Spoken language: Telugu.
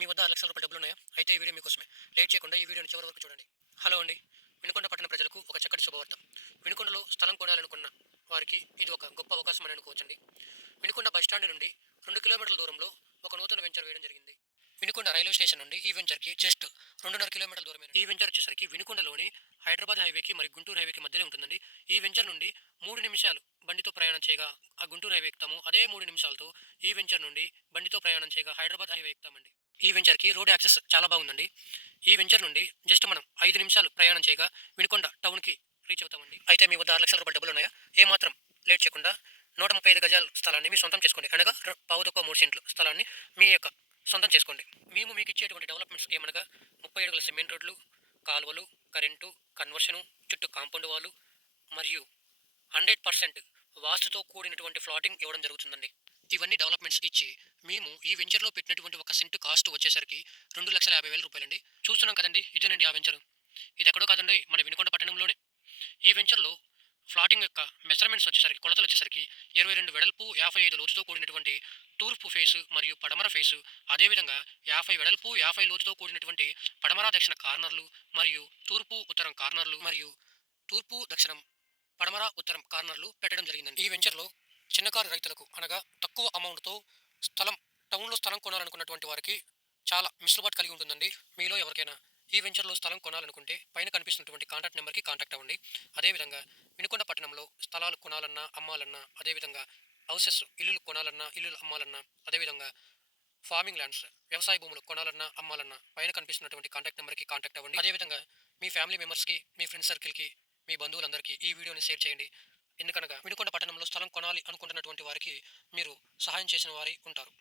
మీ వద్ద 6,00,000 రూపాయల డబ్బులున్నాయా? అయితే ఈ వీడియో మీకోసమే. లేట్ చేయకుండా ఈ వీడియోని చివరి వరకు చూడండి. హలో అండి. వినుకొండ పట్టణ ప్రజలకు ఒక చక్కటి శుభవార్త. వినుకొండలో స్థలం కొనాలనుకున్న వారికి ఇది ఒక గొప్ప అవకాశం అని అనుకోవచ్చండి. వినుకొండ బస్టాండ్ నుండి 2 కిలోమీటర్ల దూరంలో ఒక నూతన వెంచర్ వేయడం జరిగింది. వినుకొండ రైల్వే స్టేషన్ నుండి ఈ వెంచర్‌కి జస్ట్ 2.5 కిలోమీటర్ల దూరమే. ఈ వెంచర్ వచ్చేసరికి వినుకొండలోని హైదరాబాద్ హైవేకి మరియు గుంటూరు హైవేకి మధ్యలో ఉంటుందండి. ఈ వెంచర్ నుండి 3 నిమిషాలు బండితో ప్రయాణం చేయగా ఆ గుంటూరు హైవే ఎక్కుతాము. అదే 3 నిమిషాలతో ఈ వెంచర్ నుండి బండితో ప్రయాణం చేయగా హైదరాబాద్ హైవే ఎక్కుతామండి. ఈ వెంచర్‌కి రోడ్ యాక్సెస్ చాలా బాగుందండి. ఈ వెంచర్ నుండి జస్ట్ మనం 5 నిమిషాలు ప్రయాణం చేయగా వినుకొండ టౌన్‌కి రీచ్ అవుతామండి. అయితే మీ వద్ద 6,00,000 రూపాయల డబ్బులున్నాయా? ఏమాత్రం లేట్ చేయకుండా 135 గజాల స్థలాన్ని మీ సొంతం చేసుకోండి. అనగా పావు తక్కువ 3 సెంట్లు స్థలాన్ని మీ యొక్క సొంతం చేసుకోండి. మేము మీకు ఇచ్చేటువంటి డెవలప్‌మెంట్స్ ఏమనగా 30 అడుగుల సిమెంట్ రోడ్లు, కాలువలు, కరెంటు, కన్వర్షను, చుట్టూ కాంపౌండ్ వాలు మరియు 100% వాస్తుతో కూడినటువంటి ఫ్లాటింగ్ ఇవ్వడం జరుగుతుందండి. ఇవన్నీ డెవలప్మెంట్స్ ఇచ్చి మేము ఈ వెంచర్‌లో పెట్టినటువంటి ఒక సెంటు కాస్ట్ వచ్చేసరికి 2,50,000 రూపాయలండి. చూస్తున్నాం కదండీ! ఇదేనండి ఆ వెంచరు. ఇదెక్కడో కాదండోయ్! మన వినుకొండ పట్టణంలోనే. ఈ వెంచర్‌లో ఫ్లాటింగ్ యొక్క మెజర్‌మెంట్స్ వచ్చేసరికి కొలతలొచ్చేసరికి 22 వెడల్పు, 55 లోతుతో కూడినటువంటి తూర్పు ఫేసు మరియు పడమర ఫేసు, అదేవిధంగా 50 వెడల్పు, 50 లోతుతో కూడినటువంటి పడమర, దక్షిణ కార్నర్‌లు మరియు తూర్పు, ఉత్తరం కార్నర్‌లు మరియు తూర్పు, దక్షిణం, పడమర, ఉత్తరం కార్నర్‌లు పెట్టడం జరిగిందండి. ఈ వెంచర్‌లో చిన్నకారు రైతులకు అనగా తక్కువ అమౌంట్‌తో స్థలం టౌన్‌లో స్థలం కొనాలనుకున్నటువంటి వారికి చాలా వెసులుబాటు కలిగి ఉంటుందండి. మీలో ఎవరికైనా ఈ వెంచర్‌లో స్థలం కొనాలనుకుంటే పైన కనిపిస్తున్నటువంటి కాంటాక్ట్ నెంబర్‌కి కాంటాక్ట్ అవ్వండి. అదేవిధంగా వినుకొండ పట్టణంలో స్థలాలు కొనాలన్నా, అమ్మాలన్నా, అదేవిధంగా హౌసెస్ ఇల్లులు కొనాలన్నా, ఇల్లులు అమ్మాలన్నా, అదేవిధంగా ఫార్మింగ్ ల్యాండ్స్ వ్యవసాయ భూములు కొనాలన్నా, అమ్మాలన్నా పైన కనిపిస్తున్నటువంటి కాంటాక్ట్ నెంబర్‌కి కాంటాక్ట్ అవ్వండి. అదేవిధంగా మీ ఫ్యామిలీ మెంబర్స్‌కి, మీ ఫ్రెండ్స్ సర్కిల్‌కి, మీ బంధువులందరికీ ఈ వీడియోని షేర్ చేయండి. ఎందుకనగా వినుకొండ పట్టణంలో స్థలం కొనాలి అనుకుంటున్నటువంటి వారికి మీరు సహాయం చేసిన వారై ఉంటారు.